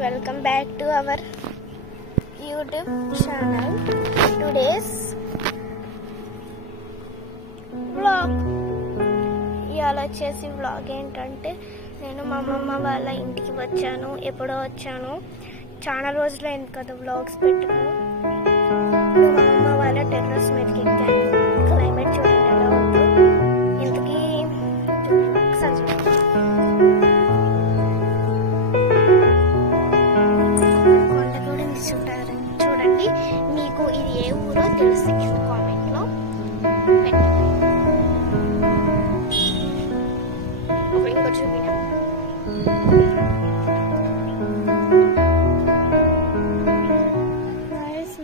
welcome back to our YouTube channel. Today's vlog. ఇవాళ వచ్చేసి vlog ఏంటంటే నేను మా అమ్మమ్మ వాళ్ళ ఇంటికి వచ్చాను. ఎప్పుడో వచ్చాను, చాలా రోజులైంది కదా వ్లాగ్స్ పెట్టాను. ఇప్పుడు మా అమ్మ వాళ్ళ టెర్రస్ మీదకి ఎక్కాను. క్లైమేట్ చూడండి ఎలా ఉందో. ఇంతకీ ఒకసారి చూడండి, మీకు ఇది ఏ ఊరో తెలిసి కామెంట్ లో పెట్టండి. ఇంకోటి చూపినా,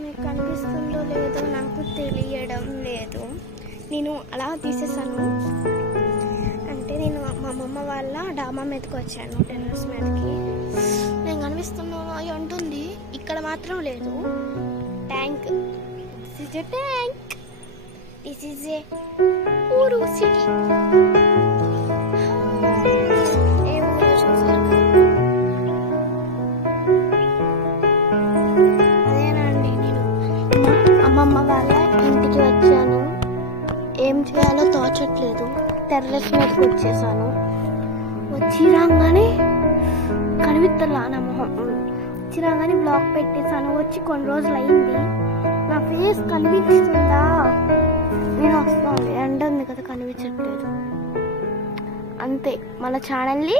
మీకు కనిపిస్తుందో లేదో నాకు తెలియడం లేదు. నేను అలా తీసేసాను. అంటే నేను మా అమ్మమ్మ వాళ్ళ డాబా మీదకి వచ్చాను, టెర్రస్ మీదకి. నేను కనిపిస్తున్నా అంటుంది, ఇక్కడ మాత్రం లేదు. Tank, this is a tank, this is a ఊరు సిటీ. అదేనండి, నేను అమ్మమ్మ వాళ్ళ ఇంటికి వచ్చాను. ఏం చేయాలో తోచట్లేదు. టెర్రస్ మీదకి వచ్చేసాను. వచ్చి రాగానే కనిపిస్తలా నా మొహం. వచ్చి రాగానే బ్లాక్ పెట్టేసాను. వచ్చి కొన్ని రోజులు అయింది. నా ఫేస్ కనిపిస్తుందా? నేను వస్తాను, ఎండ ఉంది కదా కనిపించట్లేదు. అంతే. మన ఛానల్ని